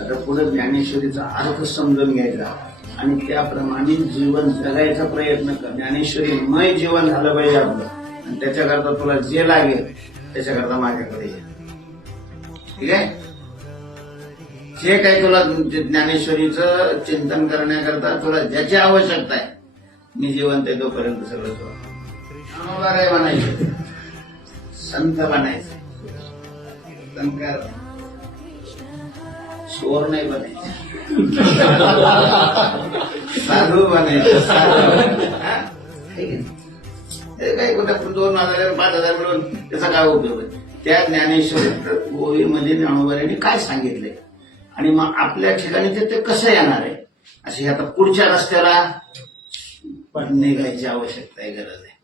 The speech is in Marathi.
आता पुढे ज्ञानेश्वरीचा अर्थ समजून घ्यायचा आणि त्याप्रमाणे जीवन जगायचा प्रयत्न कर. ज्ञानेश्वरीमय जीवन झालं पाहिजे आपलं, आणि त्याच्याकरता तुला जे लागेल त्याच्याकरता माझ्याकडे ये. ठीक आहे? जे काही तुला ज्ञानेश्वरीचं चिंतन करण्याकरता तुला ज्याची आवश्यकता आहे, मी जिवंत आहे तोपर्यंत सगळं तुला काय बनायचं, संत बनायचं. संस्कार चोर नाही बनायचं, साधू बनायचं. काही कुठं 2,000 5,000 मिळून त्याचा काय उपयोग आहे? त्या ज्ञानेश्वरी गोळीमध्ये ज्ञानोबांनी काय सांगितलंय आणि मग आपल्या ठिकाणी ते कसं येणार आहे, अशी आता पुढच्या रस्त्याला निघायची आवश्यकता आहे, गरज आहे.